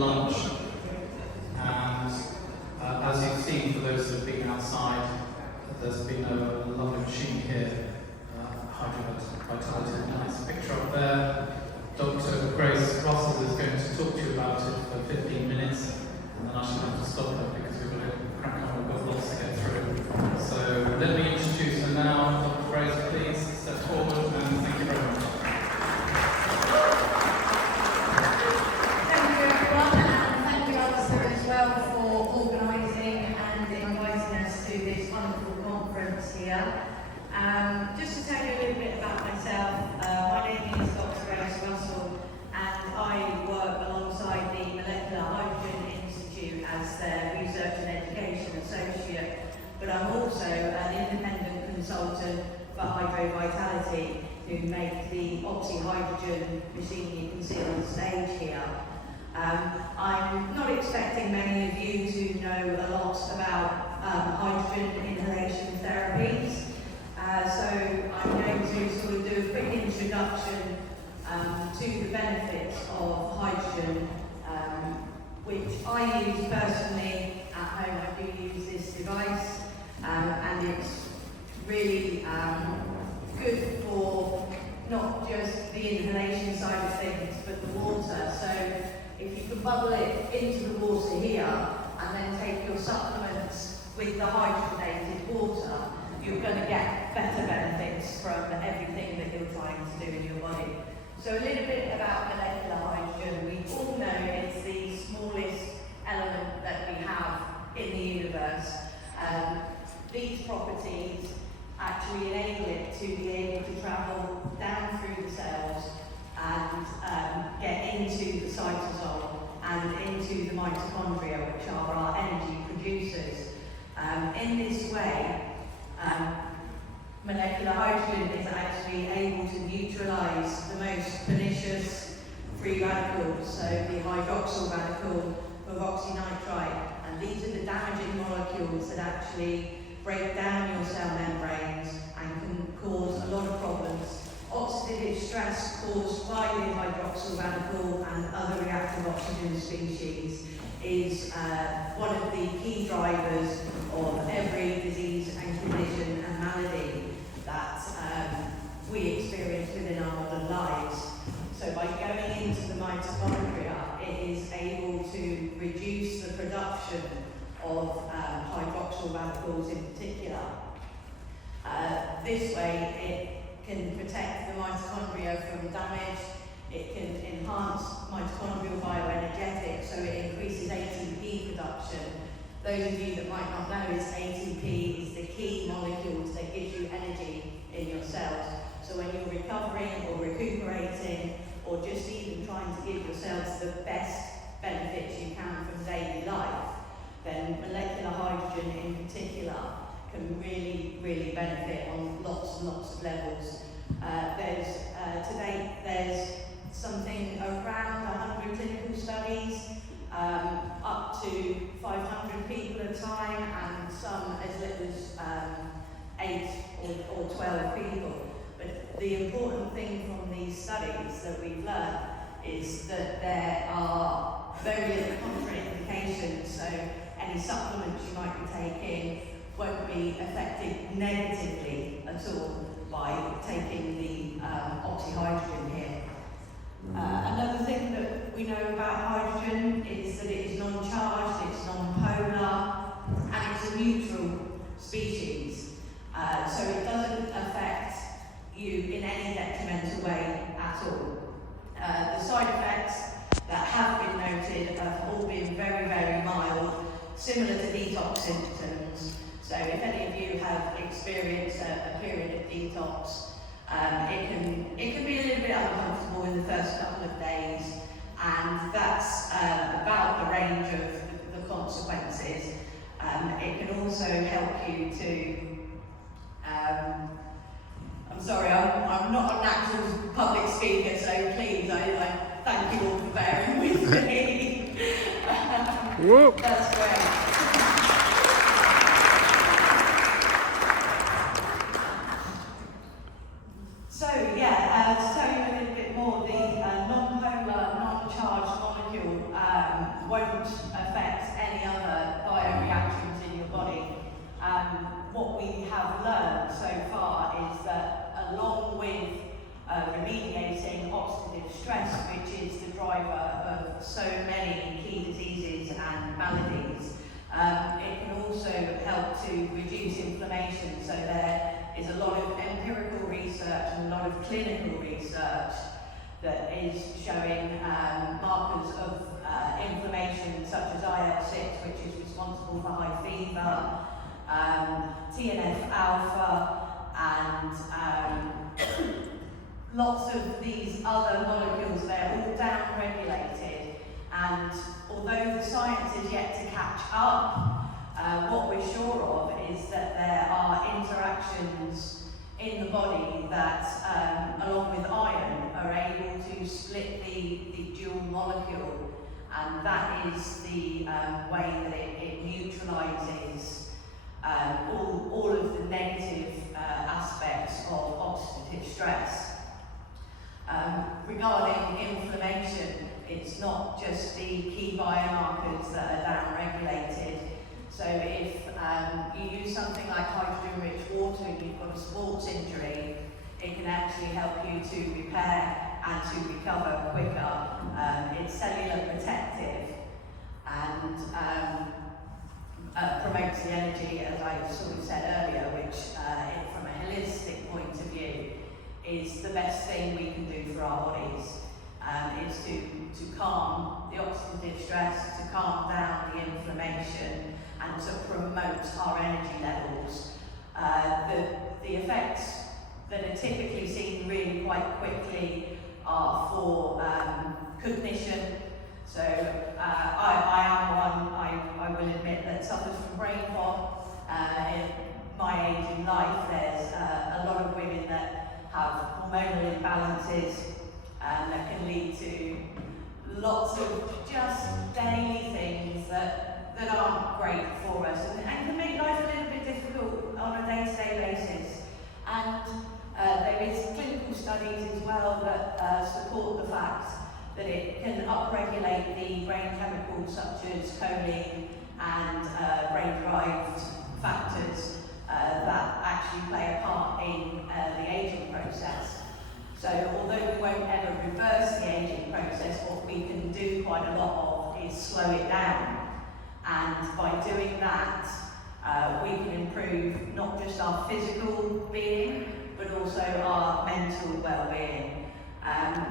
lunch. And as you've seen, for those that have been outside, there's been a lovely machine here, Vitality, nice picture up there. Dr. Grace Russell is going to talk to you about it for 15 minutes, and then I shall have to stop her because we're going to crack on, we've got lots to get through. So let me introduce her now. Dr. Grace, please step forward, and thank you very much. Thank you everyone, and thank you Alistair as well for organising and inviting us to this wonderful conference here. Just to tell you a little bit about myself, my name is Dr. Grace Russell, and I work alongside the Molecular Hydrogen Institute as their Research and Education Associate, but I'm also an independent consultant for Hydro Vitality, who make the oxyhydrogen machine you can see on the stage here. I'm not expecting many of you to know a lot about hydrogen inhalation therapies. So I'm going to sort of do a quick introduction to the benefits of hydrogen, which I use personally at home. I do use this device, and it's really good for not just the inhalation side of things, but the water. So if you can bubble it into the water here, and then take your supplements with the hydrogenated water, you're going to get better benefits from everything that you're trying to do in your body. So a little bit about molecular hydrogen. We all know it's the smallest element that we have in the universe. These properties actually enable it to be able to travel down through the cells and get into the cytosol and into the mitochondria, which are our energy producers. In this way, molecular hydrogen is actually able to neutralise the most pernicious free radicals, so the hydroxyl radical, peroxynitrite, and these are the damaging molecules that actually break down your cell membranes and can cause a lot of problems. Oxidative stress caused by the hydroxyl radical and other reactive oxygen species is one of the key drivers of every disease and condition and malady that we experience within our modern lives. So by going into the mitochondria, it is able to reduce the production of hydroxyl radicals in particular. This way it can protect the mitochondria from damage, it can enhance mitochondrial bioenergetics, so it increases ATP production. Those of you that might not know is ATP is the key molecule that gives you energy in your cells. So when you're recovering or recuperating or just even trying to give yourselves the best benefits you can from daily life, then molecular hydrogen in particular can really benefit on lots and lots of levels. To date, there's something around 100 clinical studies, up to 500 people at a time, and some as little as 8 or 12 people. But the important thing from these studies that we've learned is that there are very little contraindications, so any supplements you might be taking won't be affected negatively at all by taking the oxyhydrogen here. Another thing that we know about hydrogen is that it is non-charged, it's non-polar, and it's a neutral species. So it doesn't affect you in any detrimental way at all. The side effects that have been noted have all been very mild, similar to detox symptoms. So if any of you have experienced a period of detox, it can be a little bit uncomfortable in the first couple of days, and that's about the range of the consequences. It can also help you to, I'm sorry, I'm not a natural public speaker, so please, I thank you all for bearing with me. That's great. So yeah, to tell you a little bit more, the non-polar, non-charged molecule alleviating oxidative stress, which is the driver of so many key diseases and maladies. It can also help to reduce inflammation, so there is a lot of empirical research and a lot of clinical research that is showing markers of inflammation such as IL-6, which is responsible for high fever, TNF-alpha, and lots of these other molecules. They're all down-regulated, and although the science is yet to catch up, what we're sure of is that there are interactions in the body that, along with iron, are able to split the dual molecule, and that is the way that it neutralizes all of the negative aspects of oxidative stress. Regarding inflammation, it's not just the key biomarkers that are down-regulated. So if you use something like hydrogen-rich water and you've got a sports injury, it can actually help you to repair and to recover quicker. It's cellular protective and promotes the energy, as I sort of said earlier, which from a holistic point of view is the best thing we can do for our bodies. Is to calm the oxidative stress, to calm down the inflammation, and to promote our energy levels. The effects that are typically seen really quite quickly are for cognition. So I am one, I will admit, that suffers from brain fog. In my age in life, there's a lot of women that have hormonal imbalances that can lead to lots of just daily things that aren't great for us and can make life a little bit difficult on a day-to-day basis. And there is clinical studies as well that support the fact that it can upregulate the brain chemicals such as choline and brain-derived factors that actually play a part in the aging process. So although we won't ever reverse the aging process, what we can do quite a lot of is slow it down. And by doing that, we can improve not just our physical being, but also our mental well-being. And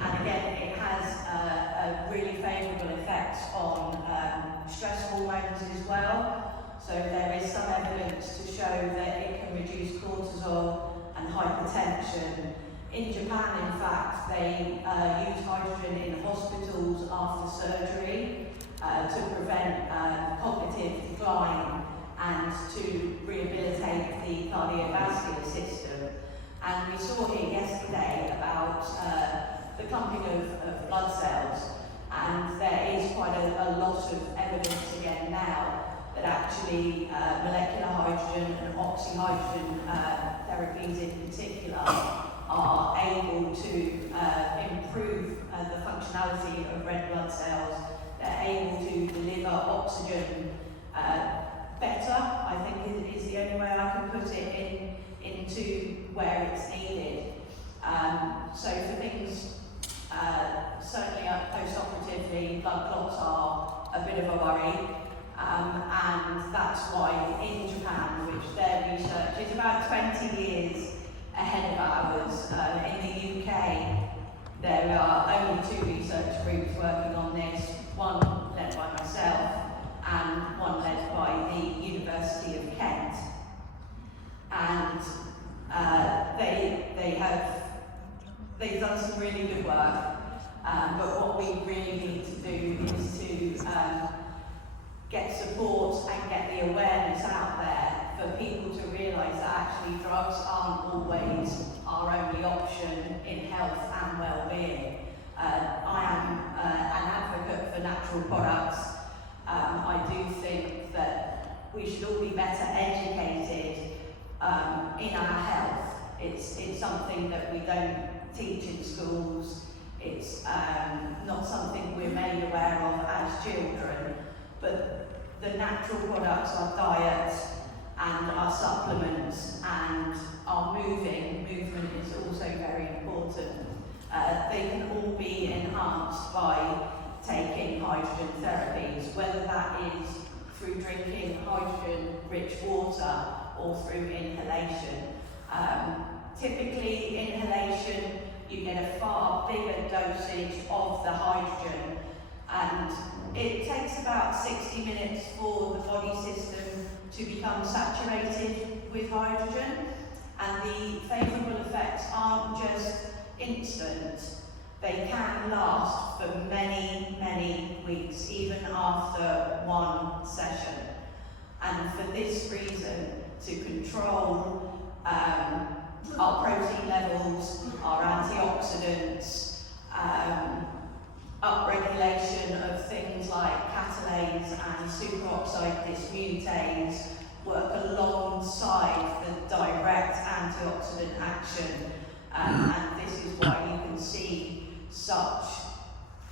again, it has a really favourable effect on stress hormones as well. So there is some evidence to show that it can reduce cortisol and hypertension. In Japan, in fact, they use hydrogen in hospitals after surgery to prevent cognitive decline and to rehabilitate the cardiovascular system. And we saw here yesterday about the clumping of blood cells, and there is quite a lot of evidence again now that actually molecular hydrogen and oxyhydrogen therapies in particular are able to improve the functionality of red blood cells. They're able to deliver oxygen better, I think is the only way I can put it, into where it's needed. So for things, certainly post-operatively, blood clots are a bit of a worry. And that's why in Japan, which their research is about 20 years ahead of ours, in the UK, there are only 2 research groups working on this, one led by myself and one led by the University of Kent. And they've done some really good work, but what we really need to do is to get support and get the awareness out there for people to realise that actually drugs aren't always our only option in health and well-being. I am an advocate for natural products. I do think that we should all be better educated in our health. It's something that we don't teach in schools. It's not something we're made aware of as children, but the natural products, our diet and our supplements and are moving, movement is also very important. They can all be enhanced by taking hydrogen therapies, whether that is through drinking hydrogen-rich water or through inhalation. Typically, inhalation, you get a far bigger dosage of the hydrogen, and it takes about 60 minutes for the body system to become saturated with hydrogen, and the favourable effects aren't just instant. They can last for many, many weeks, even after one session. And for this reason, to control our protein levels, our antioxidants, upregulation of things like catalase and superoxide dismutase work alongside the direct antioxidant action, and this is why you can see such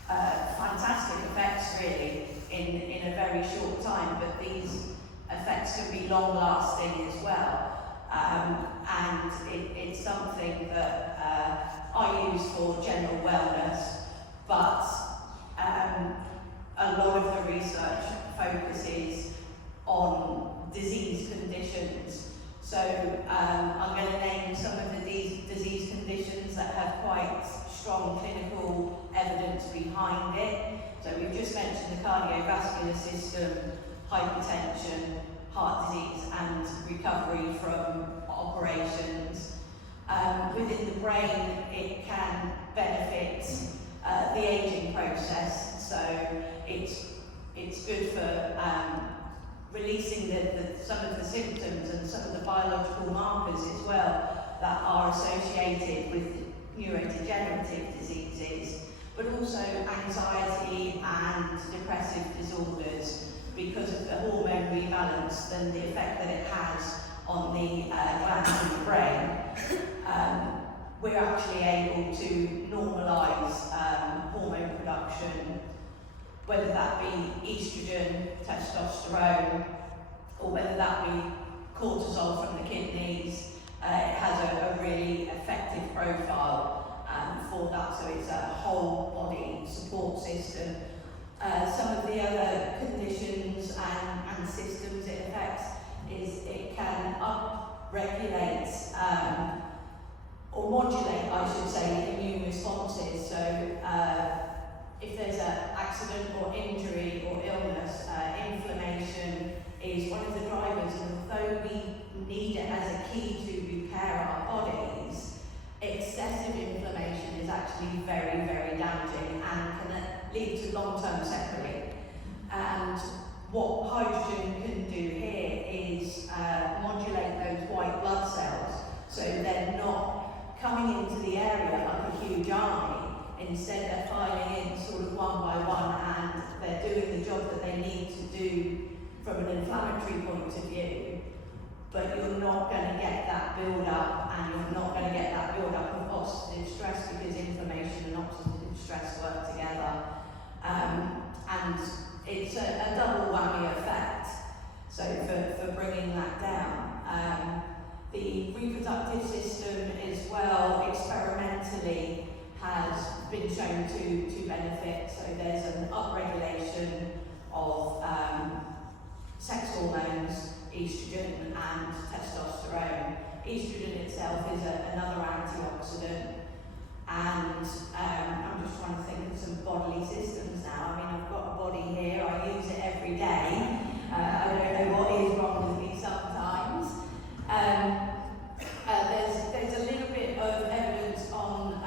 fantastic effects really in a very short time, but these effects can be long lasting as well. And it's something that I use for general wellness, but a lot of the research focuses on disease conditions. So I'm going to name some of the disease conditions that have quite strong clinical evidence behind it. So we've just mentioned the cardiovascular system, hypertension, heart disease and recovery from operations. Within the brain, it can benefit the aging process, so it's good for releasing some of the symptoms and some of the biological markers as well that are associated with neurodegenerative diseases, but also anxiety and depressive disorders because of the hormone rebalance and the effect that it has on the glands in the brain. We're actually able to normalise hormone production, whether that be estrogen, testosterone, or whether that be cortisol from the kidneys. It has a really effective profile for that, so it's a whole body support system. Some of the other conditions and systems it affects is it can upregulate or modulate, I should say, immune responses. So if there's an accident or injury or illness, inflammation is one of the drivers, and although we need it as a key to repair our bodies, excessive inflammation is actually very, very damaging and can lead to long-term sequelae. And what hydrogen can do here is modulate those white blood cells so they're not coming into the area like a huge army. Instead, they're filing in sort of one by one, and they're doing the job that they need to do from an inflammatory point of view. But you're not going to get that build-up, and you're not going to get that build-up of oxidative stress because inflammation and oxidative stress work together. And it's a double whammy effect. So for bringing that down. The reproductive system as well, experimentally, has been shown to benefit. So there's an upregulation of sex hormones, estrogen and testosterone. Estrogen itself is another antioxidant, and I'm just trying to think of some bodily systems now. I mean, I've got a body here, I use it every day. I don't know what is wrong with me sometimes. There's a little bit of evidence on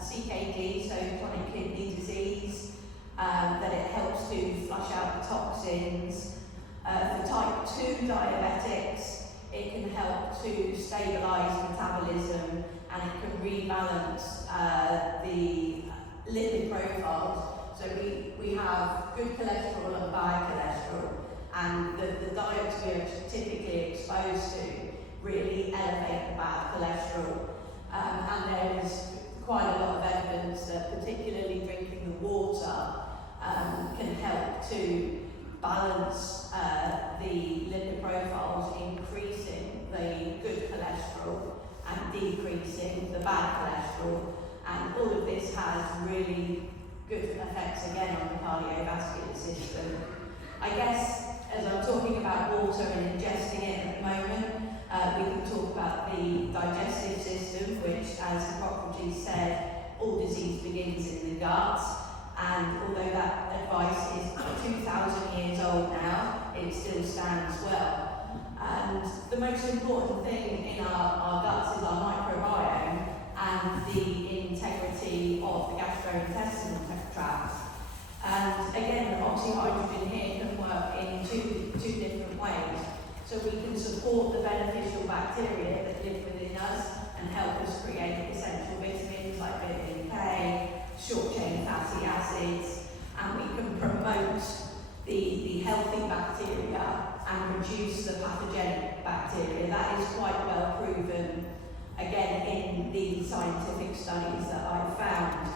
CKD, so chronic kidney disease, that it helps to flush out the toxins. For type 2 diabetics, it can help to stabilise metabolism, and it can rebalance the lipid profiles. So we have good cholesterol and bad cholesterol, and the diets we're typically exposed to really elevate the bad cholesterol. And there is quite a lot of evidence that particularly drinking the water can help to balance the lipid profiles, increasing the good cholesterol and decreasing the bad cholesterol. And all of this has really good effects again on the cardiovascular system. I guess as I'm talking about water and ingesting it at the moment, we can talk about the digestive system, which, as Hippocrates said, all disease begins in the gut. And although that advice is 2,000 years old now, it still stands well. And the most important thing in our guts is our microbiome and the integrity of the gastrointestinal tract. And again, oxyhydrogen here can work in two different ways. So we can support the beneficial bacteria that live within us and help us create essential vitamins like vitamin K, short-chain fatty acids, and we can promote the healthy bacteria and reduce the pathogenic bacteria. That is quite well proven, again, in the scientific studies that I've found.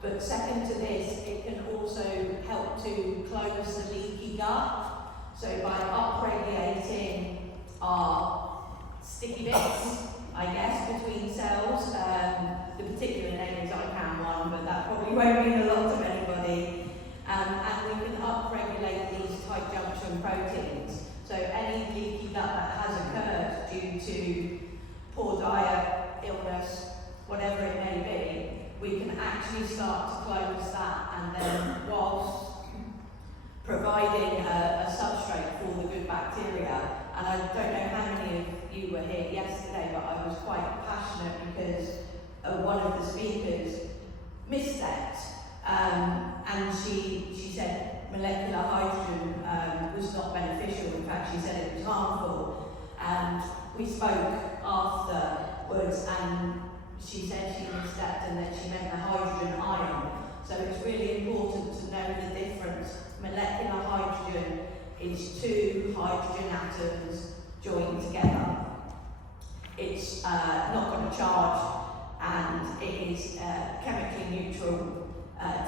But second to this, it can also help to close the leaky gut. So by upregulating our sticky bits, I guess, between cells, the particular name is ICAM1, but that probably won't mean a lot to anybody. And we can upregulate these tight junction proteins. So any leaky gut that has occurred due to poor diet, illness, whatever it may be, we can actually start to close that, and then whilst providing a substrate for the good bacteria. And I don't know how many of you were here yesterday, but I was quite passionate because one of the speakers misstepped, and she said molecular hydrogen was not beneficial. In fact, she said it was harmful. And we spoke afterwards, and she said she misstepped and that she meant the hydrogen ion. So it's really important to know the difference. Molecular hydrogen is two hydrogen atoms joined together. It's not going to charge, and it is chemically neutral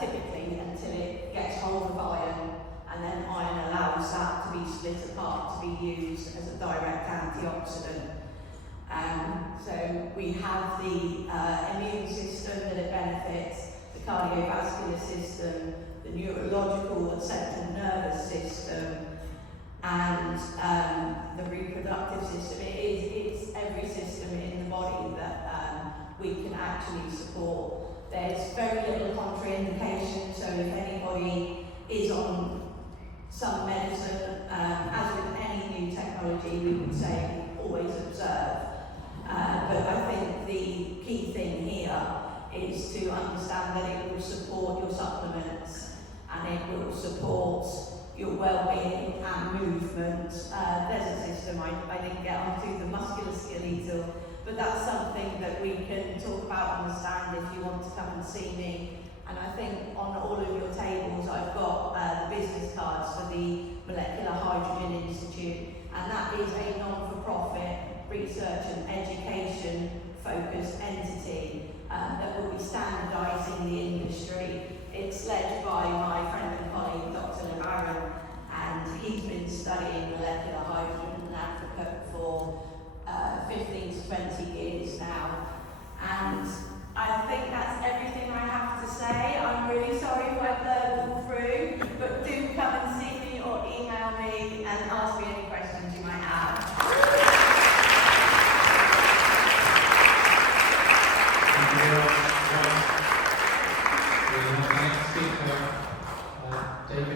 typically until it gets hold of iron, and then iron allows that to be split apart to be used as a direct antioxidant. So we have the immune system that it benefits, the cardiovascular system, the neurological and central nervous system, and the reproductive system. It's every system in the body that we can actually support. There's very little contraindication, so if anybody is on some medicine, as with any new technology, we would say always observe. But I think the key thing here is to understand that it will support your supplements and it will support your well-being and movement. There's a system I didn't get onto, the musculoskeletal, but that's something that we can talk about and understand if you want to come and see me. And I think on all of your tables I've got the business cards for the Molecular Hydrogen Institute, and that is a non-for-profit research and education focused entity that will be standardising the industry. It's led by my friend and colleague Dr. LeBaron, and he's been studying molecular hydrogen in Africa for 15 to 20 years now. And I think that's everything I have to say. I'm really sorry if I blurred all through, but do come and see me or email me and ask me any questions you might have.